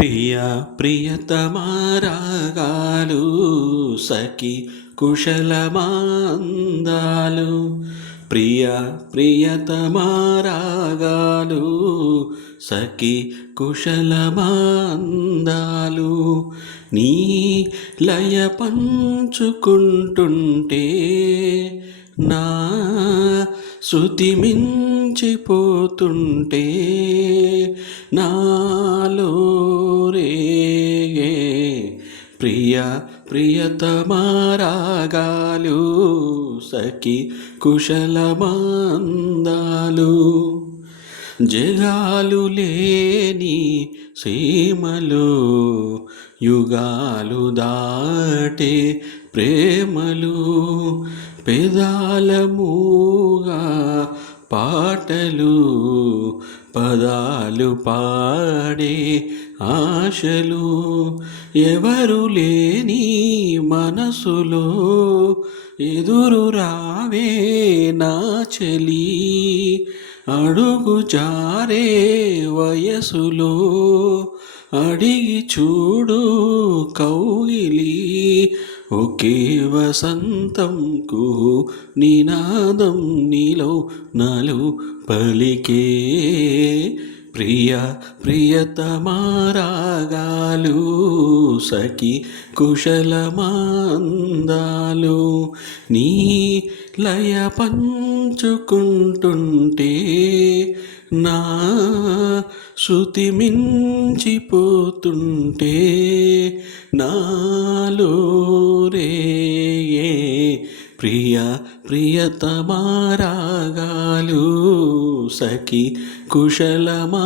ప్రియ ప్రియతమారాగాలు సఖి కుశలమాందాలు ప్రియ ప్రియతమారాగాలు సఖి కుశలమాందాలు నీ లయ పంచుకుంటుంటే నా శృతి మించిపోతుంటే నాలో రేగే ప్రియ ప్రియతమారాగాలు సఖి కుశలమాందాలు జగాలు లేని సీమలు యుగాలు దాటే ప్రేమలు పెదాలముగా పాటలు పదాలు పాడే ఆశలు ఎవరు లేని మనసులో ఎదురు రావే నా చెలి అడుగు జారే వయసులో అడిగి చూడు కౌగిలి ఒకే వసంతంకు నినాదం నీలో నాలో పలికే ప్రియ ప్రియతమారాగాలు సఖి కుశలమాందాలు నీ లయ పంచుకుంటుంటే నా శృతి మించిపోతుంటే నాలో రేగే ప్రియ ప్రియతమారాగాలు సఖి కుశలమాందాలు